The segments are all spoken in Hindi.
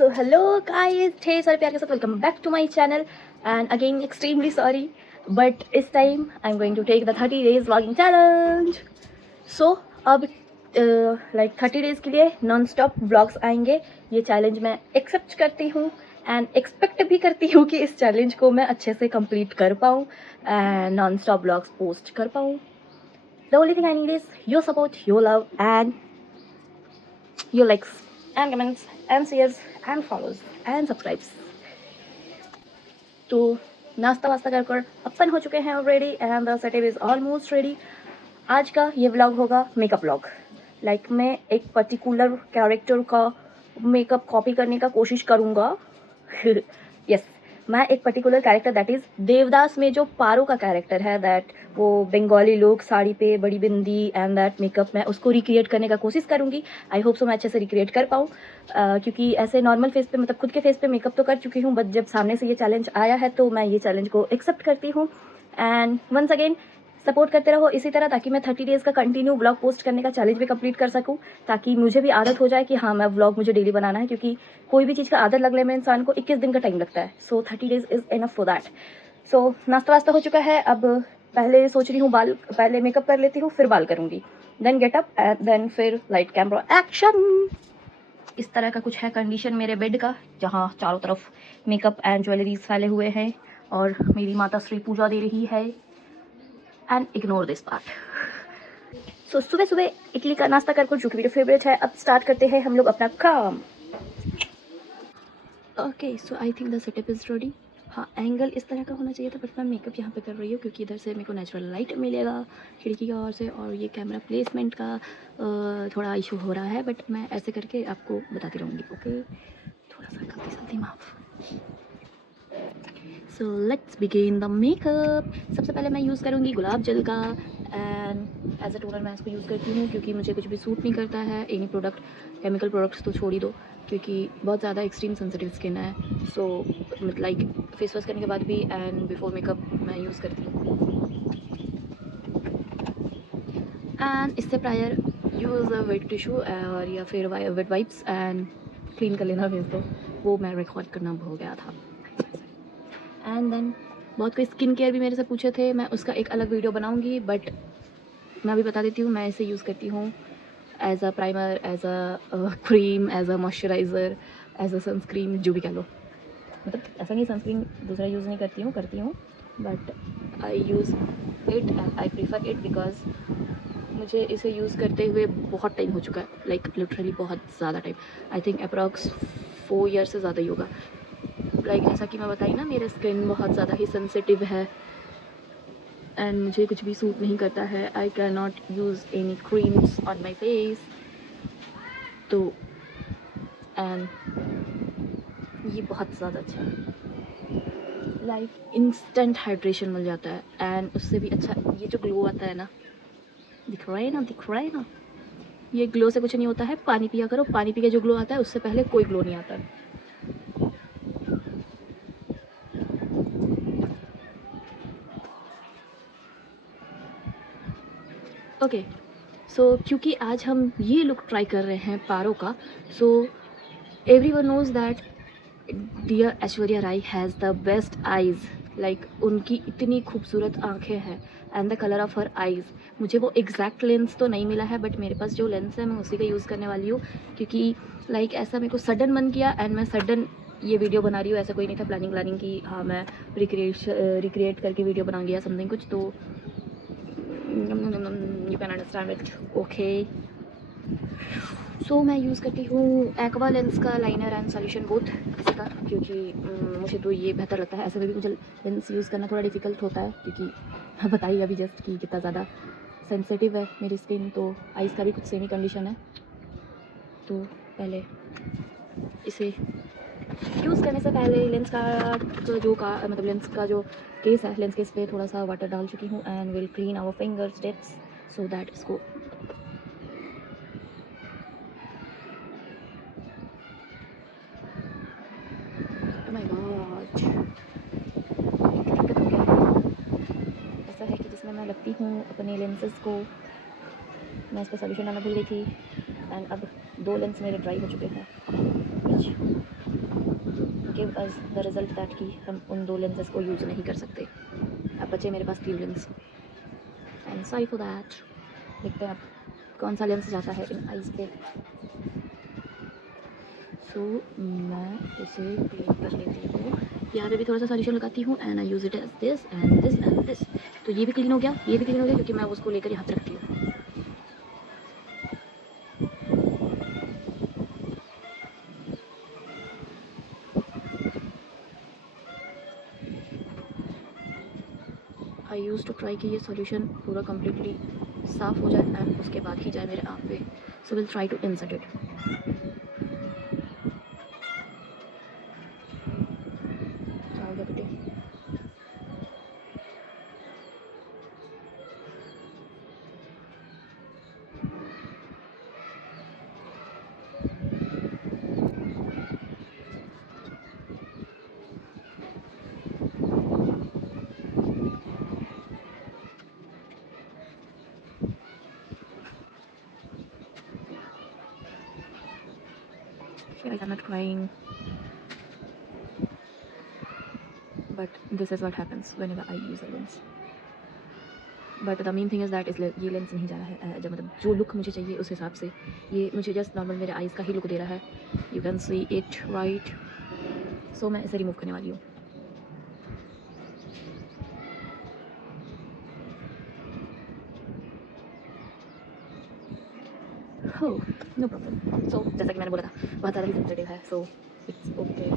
सो हेलो गाइस, ढेर सारे प्यार के साथ welcome back to my channel and again extremely sorry but इस time I am going to take the 30 days vlogging challenge. So अब लाइक 30 डेज़ के लिए नॉन स्टॉप व्लॉग्स आएंगे। ये चैलेंज मैं एक्सेप्ट करती हूँ एंड एक्सपेक्ट भी करती हूँ कि इस चैलेंज को मैं अच्छे से कंप्लीट कर पाऊँ and non stop vlogs post कर पाऊँ। The only thing I need is your support, your love and your likes and comments and shares and follows and subscribes। तो नाश्ता वास्ता कर अपन हो चुके हैं already and the setup is almost ready. आज का ये व्लॉग होगा मेकअप व्लॉग। लाइक मैं एक पर्टिकुलर कैरेक्टर का मेकअप कॉपी करने का कोशिश करूँगा। यस, मैं एक particular character that is Devdas में जो पारो का कैरेक्टर है, दैट वो बंगाली लोग साड़ी पे बड़ी बिंदी एंड दैट मेकअप, मैं उसको रिक्रिएट करने का कोशिश करूँगी। आई होप सो मैं अच्छे से रिक्रिएट कर पाऊँ, क्योंकि ऐसे नॉर्मल फेस पे मतलब खुद के फेस पे मेकअप तो कर चुकी हूँ, बट जब सामने से ये चैलेंज आया है तो मैं ये चैलेंज को एक्सेप्ट करती हूँ। एंड वंस अगेन सपोर्ट करते रहो इसी तरह, ताकि मैं 30 डेज़ का कंटिन्यू व्लॉग पोस्ट करने का चैलेंज भी कंप्लीट कर सकूं, ताकि मुझे भी आदत हो जाए कि हाँ मैं व्लॉग मुझे डेली बनाना है, क्योंकि कोई भी चीज़ का आदत लगने में इंसान को 21 दिन का टाइम लगता है। So 30 days is enough for that. So नाश्ता वास्ता हो चुका है। अब पहले सोच रही हूँ पहले मेकअप कर लेती हूँ, फिर बाल करूँगी, देन गेटअप एंड देन फिर लाइट कैमरा एक्शन। इस तरह का कुछ है कंडीशन मेरे बेड का, जहाँ चारों तरफ मेकअप एंड ज्वेलरीज फैले हुए हैं और मेरी माता श्री पूजा दे रही है। And ignore this part. So सुबह सुबह इडली का नाश्ता कर जो कि मेरा फेवरेट है। अब स्टार्ट करते हैं हम लोग अपना काम। Okay, so I think the setup is ready. हाँ, एंगल इस तरह का होना चाहिए था, बट मैं मेकअप यहाँ पे कर रही हूँ क्योंकि इधर से मेरे को नेचुरल लाइट मिलेगा खिड़की की ओर से, और ये कैमरा प्लेसमेंट का थोड़ा इशू हो रहा है, बट मैं ऐसे करके आपको बताती रहूँगी। ओके, थोड़ा सा गलती सलती माफ। So let's begin the makeup. सबसे पहले मैं यूज़ करूँगी गुलाब जल का, एंड एज अ टोनर मैं इसको यूज़ करती हूँ क्योंकि मुझे कुछ भी सूट नहीं करता है। एनी प्रोडक्ट, केमिकल प्रोडक्ट्स तो छोड़ ही दो, क्योंकि बहुत ज़्यादा एक्सट्रीम सेंसिटिव स्किन है। सो लाइक फेस वॉश करने के बाद भी एंड बिफोर मेकअप मैं यूज़ करती हूँ। एंड इससे प्रायर यूज़ वेट टिशू और या फिर वेट वाइप्स एंड क्लीन कर लेना फेस, तो वो मैं रिकॉर्ड करना भूल गया था। एंड देन बहुत कोई स्किन केयर भी मेरे से पूछे थे, मैं उसका एक अलग वीडियो बनाऊंगी, बट मैं अभी बता देती हूँ मैं इसे यूज़ करती हूँ as a primer, as a cream, as a moisturiser, as a sunscreen, जो भी कह लो। मतलब ऐसा नहीं सनस्क्रीन दूसरा यूज़ नहीं करती हूँ but I use it and I prefer it because मुझे इसे यूज़ करते हुए बहुत टाइम हो चुका है, लाइक लिटरली बहुत ज़्यादा time. I think approx 4 year से ज़्यादा ही होगा। लाइक जैसा कि मैं बताई ना, मेरा स्किन बहुत ज़्यादा ही सेंसिटिव है एंड मुझे कुछ भी सूट नहीं करता है। I can not use any creams on my face. तो एंड ये बहुत ज़्यादा अच्छा है, लाइक इंस्टेंट हाइड्रेशन मिल जाता है एंड उससे भी अच्छा ये जो ग्लो आता है ना, दिख रहा है ना, ये ग्लो से कुछ नहीं होता है। पानी पिया करो, पानी पी के जो ग्लो आता है उससे पहले कोई ग्लो नहीं आता है। ओके, सो क्योंकि आज हम ये लुक ट्राई कर रहे हैं पारो का, so everyone knows that dear Aishwarya Rai has the best eyes. Like उनकी इतनी खूबसूरत आंखें हैं and the colour of her eyes. मुझे वो एग्जैक्ट लेंस तो नहीं मिला है, बट मेरे पास जो लेंस है मैं उसी का यूज़ करने वाली हूँ, क्योंकि लाइक ऐसा मेरे को सडन मन किया एंड मैं सडन ये वीडियो बना रही हूँ। ऐसा कोई नहीं था प्लानिंग की हाँ मैं रिक्रिएट करके वीडियो बनाऊंगी या समथिंग कुछ, तो you can understand it. Okay, so मैं यूज़ करती हूँ एक्वा लेंस का लाइनर एंड सोल्यूशन बोथ इसी का, क्योंकि मुझे तो ये बेहतर लगता है। ऐसे में भी मुझे लेंस यूज़ करना थोड़ा डिफ़िकल्ट होता है, क्योंकि बताइए अभी जस्ट कि कितना ज़्यादा सेंसिटिव है मेरी स्किन, तो आइज़ का भी कुछ सेम ही कंडीशन है। तो पहले इसे यूज़ करने से पहले लेंस का मतलब लेंस का जो केस है, लेंस केस पे थोड़ा सा वाटर डाल चुकी हूँ and will clean our fingers tips so that इसको oh my God, दिक्कत हो गया। ऐसा है कि जिसमें मैं लगती हूँ अपने लेंसेज को, मैं इस पर सोल्यूशन डालना भूल गई थी एंड अब 2 लेंस मेरे ड्राई हो चुके हैं। इज़ द रिज़ल्ट दैट कि हम उन 2 लेंसेज को यूज़ नहीं कर सकते। अब बचे मेरे पास 3 lens and sorry for that. देखते हैं अब कौन सा लेंस जाता है इन आइज़ पे। सो मैं इसे क्लीन कर लेती हूँ। यहाँ पे भी थोड़ा सा सॉल्यूशन लगाती हूँ and I use it as this and this and this. तो ये भी क्लीन हो गया, ये भी क्लीन हो गया, क्योंकि मैं उसको लेकर यहाँ पे रखती हूँ। आई यूज़ टू ट्राई कि ये सॉल्यूशन पूरा कम्प्लीटली साफ़ हो जाए एंड उसके बाद ही जाए मेरे आँख पे। So will try to insert it. जाओ गया बेटे। Guys, I'm not crying, but this is what happens whenever I use a lens. But the main thing is that ये लेंस नहीं जा रहा है जब मतलब जो लुक मुझे चाहिए उस हिसाब से। ये मुझे जस्ट नॉर्मल मेरे आइज़ का ही लुक दे रहा है। You can see it right. So मैं इसे रिमूव करने वाली हूँ। हो नो प्रॉब्लम। सो जैसा कि मैंने बोला था बहुत ज़्यादा ही सेंसिटिव है, so it's okay.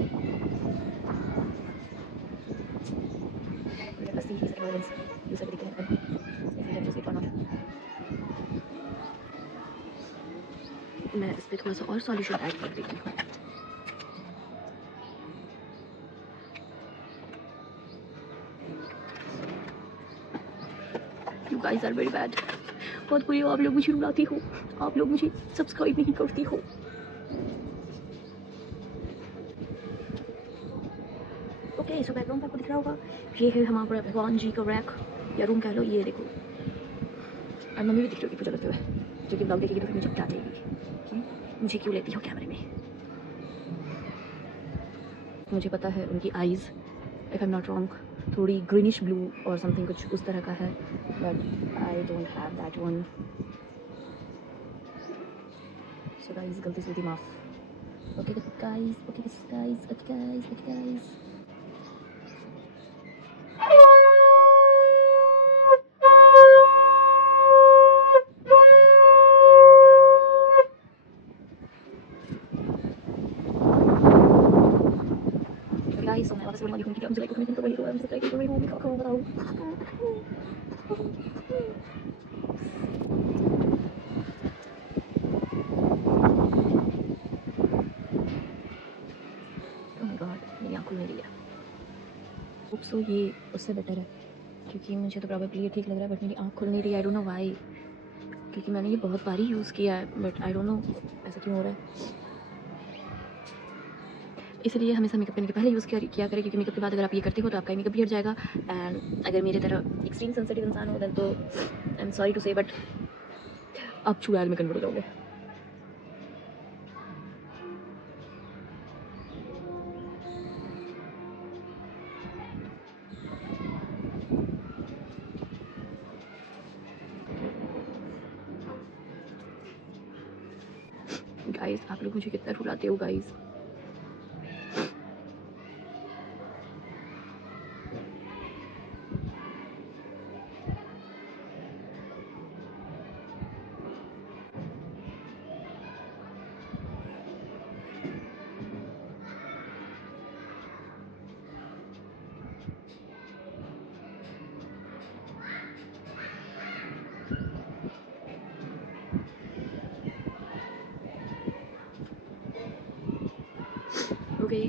Let's see his evidence. You सभी देखते हैं इफ ही कैचेस इट और नॉट। मैं इस पर थोड़ा सा और सॉल्यूशन ऐड कर देती हूँ। You guys are very bad. बहुत बुरी हो आप लोग, मुझे रुलाती हो, आप लोग मुझे सब्सक्राइब नहीं करती हो। ओके सो बैकग्राउंड पे आपको दिख रहा होगा, ये है हमारा भगवान जी का रैक या रूम कह लो। ये देखो, और मम्मी भी दिख रही होगी पूजा करते हुए, जो कि ब्लॉग देखेगी तो फिर मुझे बता देगी कि मुझे क्यों लेती हो कैमरे में। मुझे पता है उनकी eyes if I am not wrong थोड़ी ग्रीनिश ब्लू और समथिंग कुछ उस तरह का है, but I don't have that one. So guys गलती से गलती माफ। Okay guys, okay guys, okay guys, okay guys. Guys so मैं वापस बोलने वाली हूँ कि मुझे लाइक करने तो वही हुआ, मुझे लाइक कर रही हूँ, मैं क्या बताऊँ। ओह माय गॉड मेरी आँख खुल नहीं रही है। होप सो ये उससे बेटर है, क्योंकि मुझे तो प्रॉबेबली ये ठीक लग रहा है, बट मेरी आँख खुल नहीं रही है। आई डोंट नो व्हाई, क्योंकि मैंने ये बहुत बारी यूज़ किया है, बट आई डोंट नो ऐसा क्यों हो रहा है। इसलिए हमेशा मेकअप करने के पहले यूज़ किया करें, क्योंकि मेकअप के बाद अगर आप ये करते हो तो आपका मेकअप भी हट जाएगा। एंड अगर मेरे तरह एक्सट्रीम सेंसिटिव इंसान हो देन तो आई एम सॉरी टू से, बट आप चुड़ैल में कन्वर्ट हो जाओगे। गाइस आप लोग मुझे कितना रुलाते हो गाइस। ओके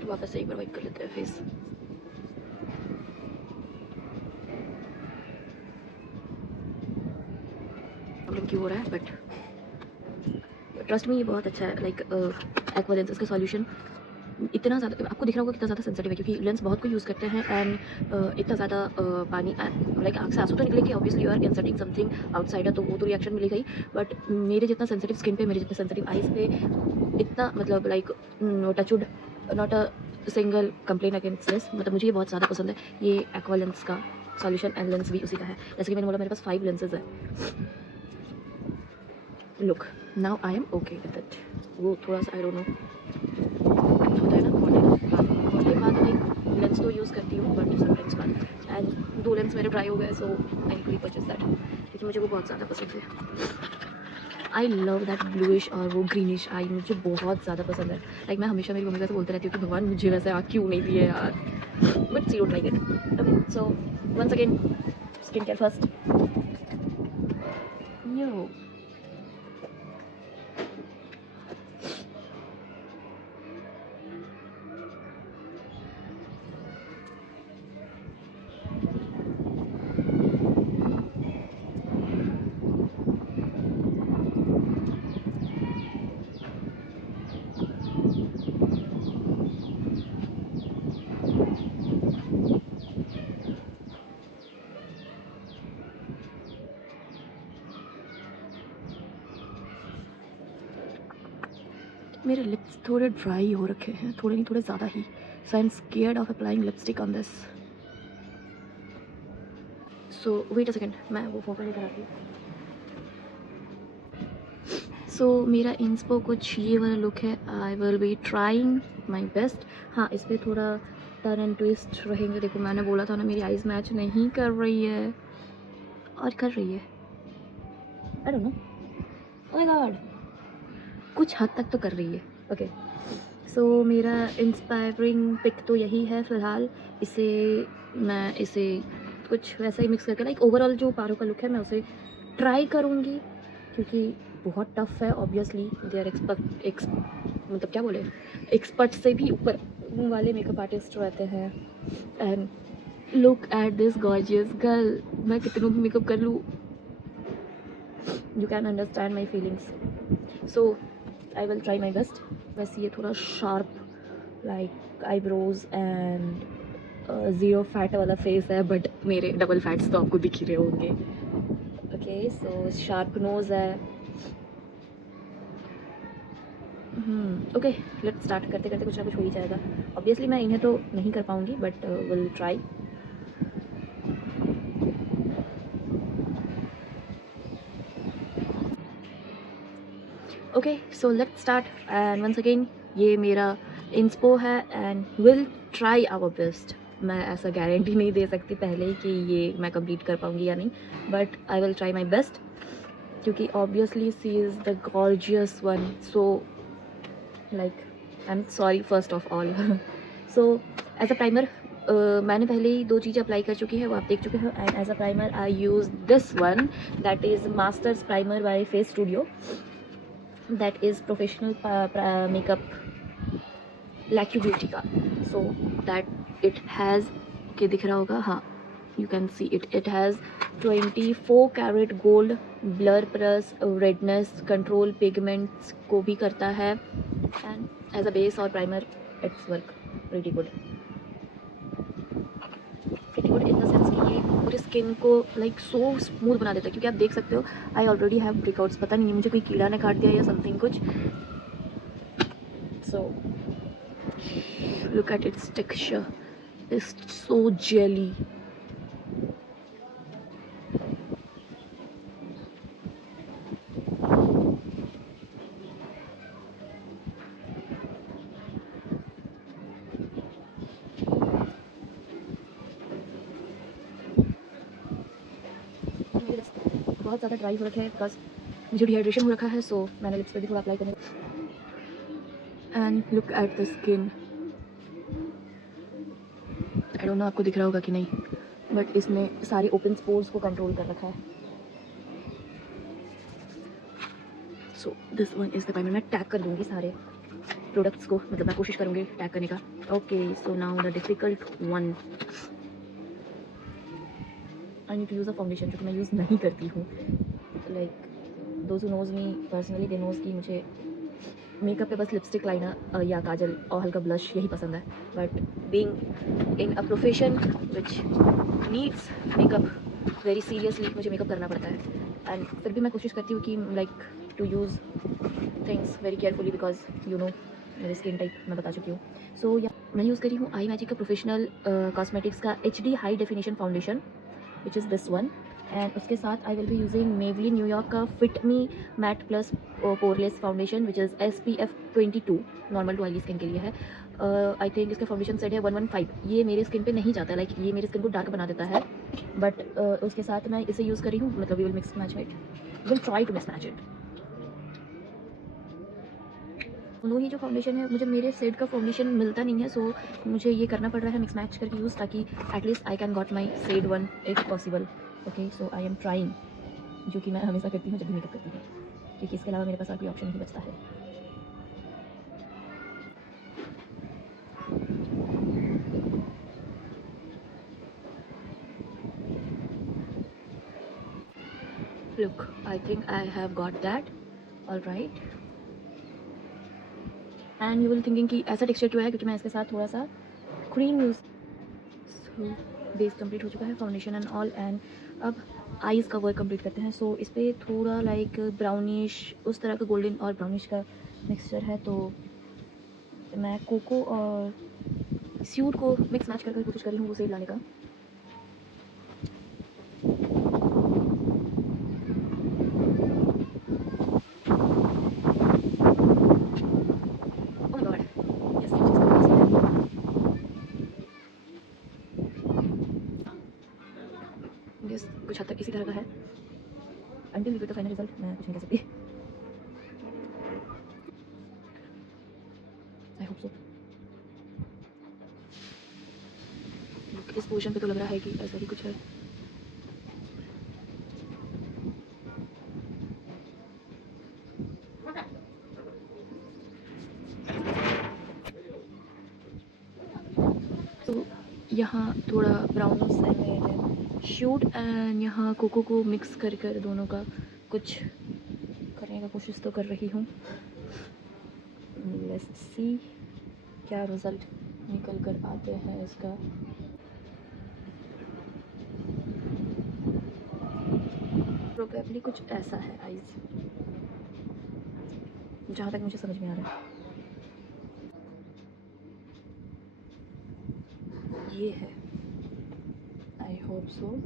तो वापस से एक बार वाइप कर लेते हैं फेस। प्रॉब्लम क्यों हो रहा है, बट ट्रस्ट में ये बहुत अच्छा है। लाइक एक्वालेंस इसका सॉल्यूशन इतना ज़्यादा आपको दिख रहा होगा कितना ज़्यादा सेंसिटिव है, क्योंकि लेंस बहुत को यूज़ करते हैं एंड इतना ज़्यादा पानी लाइक आँख से आंसू तो निकलेंगे, obviously you are inserting something outsider, तो वो तो रिएक्शन मिलेगा ही। बट मेरे जितना सेंसिटिव स्किन पे, मेरे जितने सेंसिटिव आइज़ पे इतना मतलब like touchwood not a single complain against this, मतलब मुझे ये बहुत ज़्यादा पसंद है। ये एक्वा लेंस का सॉल्यूशन एंड लेंस भी उसी का है। जैसे कि मैंने बोला मेरे पास 5 लेंसेज है। Look now I am okay with it. वो थोड़ा सा आई डोंट नो होता है ना बहुत बाद लाइक लेंस तो यूज़ करती हूँ बट समटाइम्स बाद, एंड 2 लेंस मेरे ड्राई हो गए, so I need to purchase that, क्योंकि मुझे वो बहुत ज़्यादा पसंद है। आई लव दैट ब्लूइश और वो ग्रीनिश आई, मुझे बहुत ज़्यादा पसंद है। लाइक मैं हमेशा मेरी मम्मी वैसे बोलते रहती हूँ कि भगवान मुझे वैसे आँख क्यों नहीं दिए यार, but she don't like it. Okay so once again skin care first. यो मेरे लिप्स थोड़े ड्राई हो रखे हैं, थोड़े नहीं थोड़े ज़्यादा ही, so I am scared of applying lipstick on this. So wait a second, मैं वो फोटो लेकर आती हूँ। सो मेरा इंस्पो कुछ ये वाला लुक है। आई will be trying my best. हाँ, इस पर थोड़ा टर्न एंड ट्विस्ट रहेंगे। देखो मैंने बोला था ना मेरी आइज़ मैच नहीं कर रही है, और कर रही है। आई don't no, oh my God, कुछ हद तक तो कर रही है। ओके सो मेरा इंस्पायरिंग पिक तो यही है फ़िलहाल। मैं इसे कुछ वैसा ही मिक्स करके लाइक ओवरऑल जो पारो का लुक है मैं उसे ट्राई करूँगी, क्योंकि बहुत टफ है ऑब्वियसली। दे आर मतलब क्या बोले, एक्सपर्ट से भी ऊपर वाले मेकअप आर्टिस्ट रहते हैं। And look at this gorgeous girl, मैं कितनों भी मेकअप कर लूँ, you can understand my feelings. So I will try my best. वैसे ये थोड़ा sharp like eyebrows and zero fat वाला फेस है, बट मेरे डबल फैट्स तो आपको दिख ही रहे होंगे। ओके सो शार्प नोज़ है। Okay let's start. करते करते कुछ ना कुछ हो ही जाएगा। ऑब्वियसली मैं इन्हें तो नहीं कर पाऊँगी but will try. Okay so let's start and once again ये मेरा इंस्पो है and will try our best. मैं ऐसा गारंटी नहीं दे सकती पहले ही कि ये मैं कंप्लीट कर पाऊँगी या नहीं, but I will try my best, क्योंकि obviously she is the gorgeous one. So like I am sorry first of all. So as a primer मैंने पहले ही 2 चीज़ें अप्लाई कर चुकी है, वो आप देख चुके हो। And as a primer I use this one, that is masters primer by face studio, that is professional makeup लैक्यू ब्यूटी का। सो दैट इट हैज़, के दिख रहा होगा, हाँ you can see it has 24 carat gold blur plus redness control pigments को भी करता है, एंड एज अ बेस और primer it's work pretty good in the sense कि ये पूरी स्किन को लाइक सो स्मूथ बना देता है। क्योंकि आप देख सकते हो आई ऑलरेडी हैव ब्रेकआउट्स, पता नहीं है मुझे कोई कीड़ा ने काट दिया या समथिंग कुछ। सो look at its texture, it's so jelly। मेरे लिप्स बहुत ज़्यादा ड्राई हो रखे हैं बिकॉज मुझे डिहाइड्रेशन हो रखा है, सो मैंने लिप्स पे भी थोड़ा अप्लाई करने। And look at the skin, I don't no आपको दिख रहा होगा कि नहीं, बट इसने सारे ओपन स्पोर्स को कंट्रोल कर रखा है। So this one is the primer. मैं टैग कर दूँगी सारे प्रोडक्ट्स को, मतलब मैं कोशिश करूँगी टैग करने का। Okay so now the difficult one, I need to use a foundation जो कि मैं यूज़ नहीं करती हूँ। Like those who knows me personally they knows कि मेकअप पे बस लिपस्टिक लाइनर या काजल और हल्का ब्लश यही पसंद है, but being in a profession which needs makeup very seriously, मुझे मेकअप करना पड़ता है। एंड फिर भी मैं कोशिश करती हूँ कि like to use things very carefully, because you know मेरी स्किन टाइप मैं बता चुकी हूँ। सो या मैं यूज़ करी हूँ आई मैजिक का प्रोफेशनल कॉस्मेटिक्स का HD high definition foundation, which is this one. And उसके साथ I will be using Maybelline New York का fit me matte plus poreless foundation, which is SPF 22, normal to oily skin के लिए है। आई थिंक इसका फाउंडेशन सेट है 115। ये मेरे स्किन पे नहीं जाता, लाइक ये मेरी स्किन को डार्क बना देता है, बट उसके साथ मैं इसे यूज़ करी हूँ, मतलब we will mix match it, will try to mix match it. दोनों ही जो फाउंडेशन है, मुझे मेरे सेट का फाउंडेशन मिलता नहीं है, सो मुझे ये करना पड़ रहा है मिक्स मैच करके यूज़, ताकि at least I can got my said one if possible. Okay, so I am trying, जो कि मैं हमेशा करती हूँ जब भी मेकअप करती हूँ, क्योंकि इसके अलावा मेरे पास और कोई ऑप्शन नहीं बचता है। Look, I think I have got that all right. And you will thinking कि ऐसा टेक्सचर क्यों है, क्योंकि मैं इसके साथ थोड़ा सा cream use. So base complete हो चुका है, फाउंडेशन एंड ऑल, एंड अब आईज़ का वर्क कंप्लीट करते हैं। सो इस पर थोड़ा लाइक ब्राउनिश, उस तरह का गोल्डन और ब्राउनिश का मिक्सचर है, तो मैं कोको और स्यूट को मिक्स मैच करके कोशिश कर रही हूँ वो सेड लाने का। Oh my God, yes, yes, कुछ हद तक इसी तरह का है। Until we get the final result मैं कुछ नहीं कह सकती। I hope so. इस पोर्शन पे तो लग रहा है कि ऐसा ही कुछ है। तो यहाँ थोड़ा ब्राउन्स एंड शूट एंड यहाँ कोको को मिक्स कर कर दोनों का कुछ करने का कोशिश तो कर रही हूँ। लेट्स सी क्या रिज़ल्ट निकल कर आते हैं इसका। प्रोबेबली कुछ ऐसा है आइज़, जहाँ तक मुझे समझ में आ रहा है ये है। आई hope so.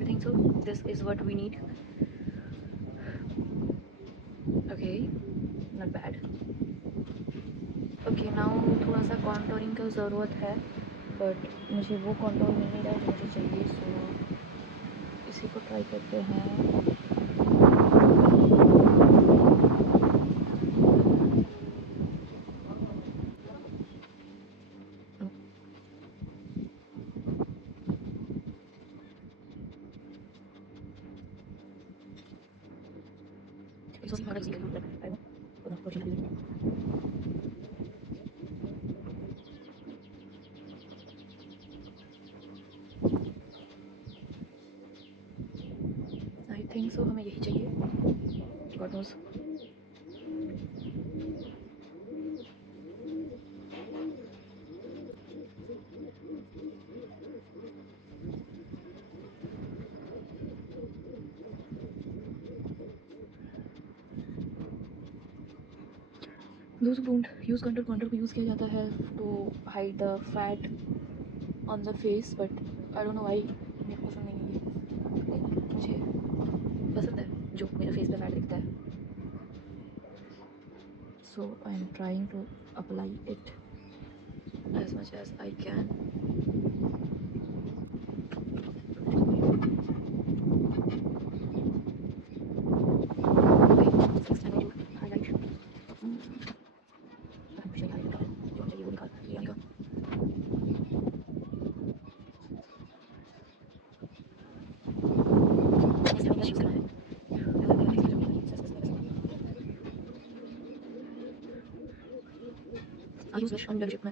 I think so. This is what we need. Okay, not bad. Okay, now थोड़ा सा कॉन्टोरिंग का ज़रूरत है, बट मुझे वो कॉन्टोर मिल नहीं रहा है जो मुझे चाहिए, सो इसी को ट्राई करते हैं। So see how does it look like? I don't know. Unfortunately. I think so. हमें यही चाहिए. God knows. Those who don't use contour को यूज़ किया जाता है to hide the fat on the face, but I don't know why मेरे को पसंद नहीं है ये। Like, मुझे पसंद है जो मेरे फेस पे फैट दिखता है, so I am trying to apply it as much as I can. I use blush on the lip.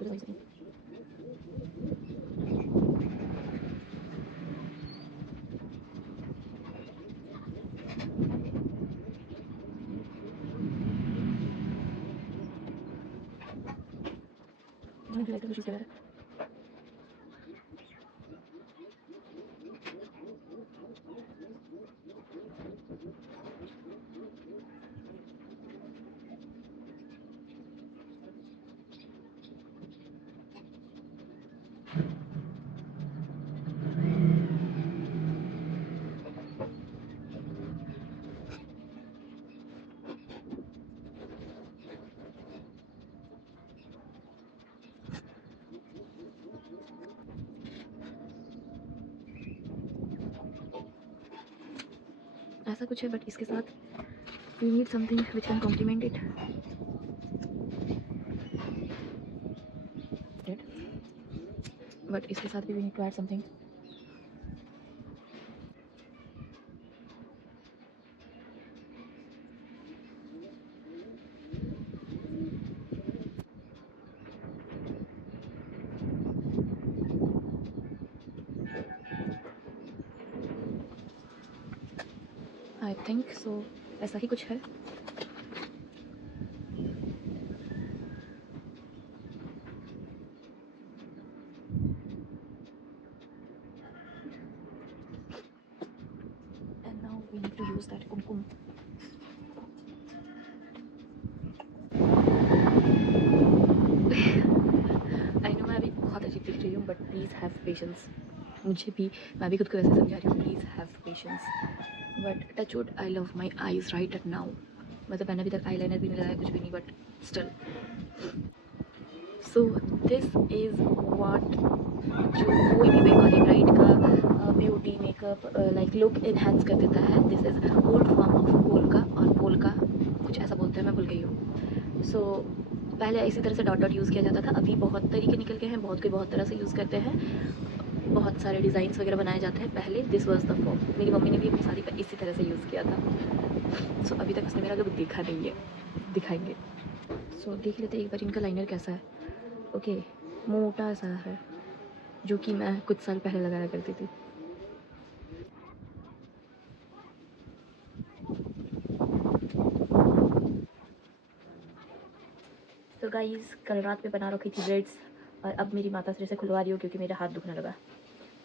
ऐसा कुछ है, बट इसके साथ we need something which can complement it. But इसके साथ भी we need to add something. I think so. ऐसा ही कुछ है. And now we need to use that kumkum. I know मैं अभी बहुत अजीब दिख रही हूँ, but please have patience. मुझे भी, मैं भी खुद को ऐसे समझा रही हूँ. Please have patience. But touch wood, I love my eyes right at now. मतलब मैंने अभी तक eyeliner भी नहीं लगाया, कुछ भी नहीं, but still. So this is what जो कोई भी मेकअप ब्राइड का beauty makeup like look enhance कर देता है. This is old form of polka, और पोल्का कुछ ऐसा बोलते हैं, मैं भूल गई हूँ. सो पहले इसी तरह से डॉट डॉट यूज़ किया जाता था. अभी बहुत तरीके निकल गए हैं, बहुत कोई बहुत तरह से यूज़ करते हैं, बहुत सारे डिज़ाइंस वगैरह बनाए जाते हैं. पहले दिस वाज द फॉर्म. मेरी मम्मी ने भी अपनी शादी पर इसी तरह से यूज़ किया था. सो अभी तक उसने मेरा लुक देखा नहीं है, दिखाएंगे. सो देख लेते हैं एक बार इनका लाइनर कैसा है. ओके, मोटा सा है, जो कि मैं कुछ साल पहले लगाया करती थी. तो गाइस, कल रात में बना रखी थी ब्रेड्स, और अब मेरी माता से खुलवा रही हूँ क्योंकि मेरा हाथ दुखने लगा,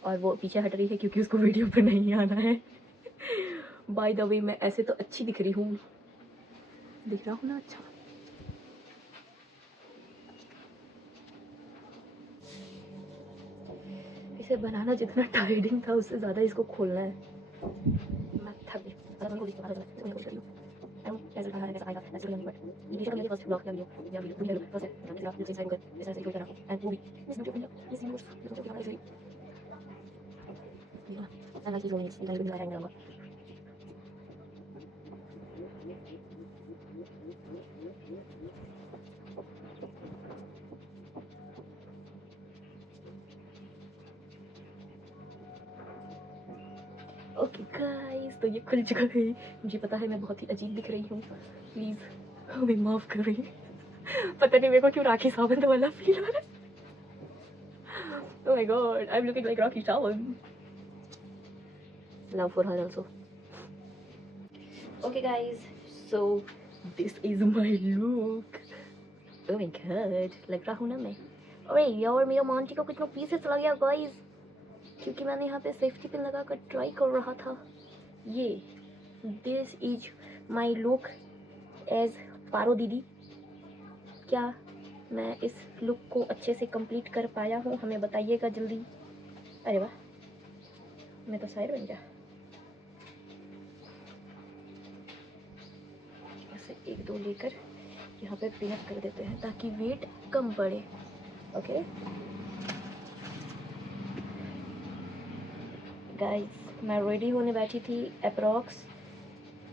और वो पीछे हट रही है क्योंकि उसको वीडियो पर नहीं आना है. बाय द वे, मैं ऐसे तो अच्छी दिख रही हूँ, दिख रहा हूँ ना अच्छा. इसे बनाना जितना टायरिंग था, उससे ज़्यादा इसको खोलना है. मैं थक गई. ऐसे कहा है, ऐसा आएगा, ऐसे करेंगे, बट ये मेरा फर्स्ट ब्लॉग या वीडियो फर्स्ट है. दूसरा दिस इज गुड, इस तरह से कोई करा एंड वो भी this beauty India, this universe, this क्या है. मैं लाइक जो इस डिजाइन में लगाऊंगा. ओके गाइस, तो ये खुल चुका है. मुझे पता है मैं बहुत ही अजीब दिख रही हूँ, प्लीज़ हमें माफ़ करें. पता नहीं मेरे को क्यों राखी सावंत वाला फील हो रहा है. Oh my god, I'm looking like Rocky Sawant. Love for her also. Okay guys, so this is my look. Oh my god, लग रहा हूँ ना मैं. अरे यार, मेरा मांटी को कितना पीसेस चला गया गाइस, क्योंकि मैंने यहाँ पे सेफ्टी पिन लगा कर ट्राई कर रहा था. ये this is my look as Paro दीदी. क्या मैं इस लुक को अच्छे से कंप्लीट कर पाया हूँ, हमें बताइएगा जल्दी। अरे वाह, मैं तो शायर बन गया। ऐसे एक दो लेकर यहाँ पे पिन अप कर देते हैं ताकि वेट कम पड़े। ओके गाइस, मैं रेडी होने बैठी थी अप्रॉक्स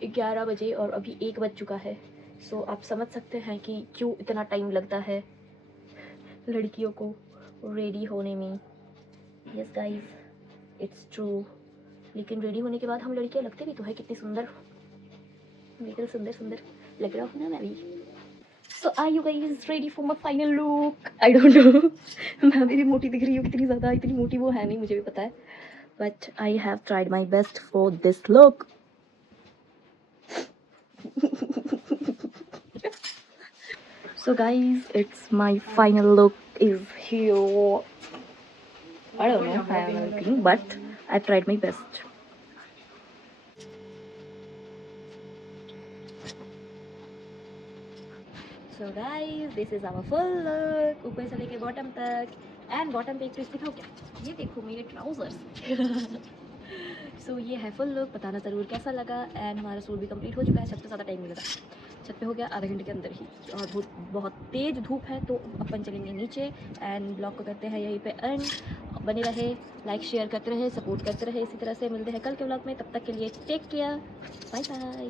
11 बजे और अभी 1 बज चुका है। सो आप समझ सकते हैं कि क्यों इतना टाइम लगता है लड़कियों को रेडी होने में। Yes guys, it's true. लेकिन रेडी होने के बाद हम लड़कियां लगते भी तो है कितनी सुंदर, बिल्कुल सुंदर सुंदर लग रहा हूँ ना मैं भी। So are you guys ready for my final look? I don't know मैं अभी भी मोटी दिख रही हूँ कितनी ज़्यादा, इतनी मोटी वो है नहीं, मुझे भी पता है, but I have tried my best for this look. So guys, it's my final look is here. I don't know how I'm looking, but I tried my best. So guys, this is our full look, ऊपर से लेके बॉटम तक। एंड बॉटम पे एक ट्विस्ट दिखाओ क्या, ये देखो मेरे ट्राउजर्स। सो ये है फुल लुक, बताना ज़रूर कैसा लगा। एंड हमारा सूट भी कंप्लीट हो चुका है। छत पे ज़्यादा टाइम नहीं लगा, छत पे हो गया आधे घंटे के अंदर ही, और बहुत तेज़ धूप है तो अपन चलेंगे नीचे। एंड ब्लॉग को करते हैं यहीं पे एंड। बने रहे, लाइक शेयर करते रहे, सपोर्ट करते रहे, इसी तरह से मिलते हैं कल के ब्लॉग में। तब तक के लिए टेक केयर, बाय बाय।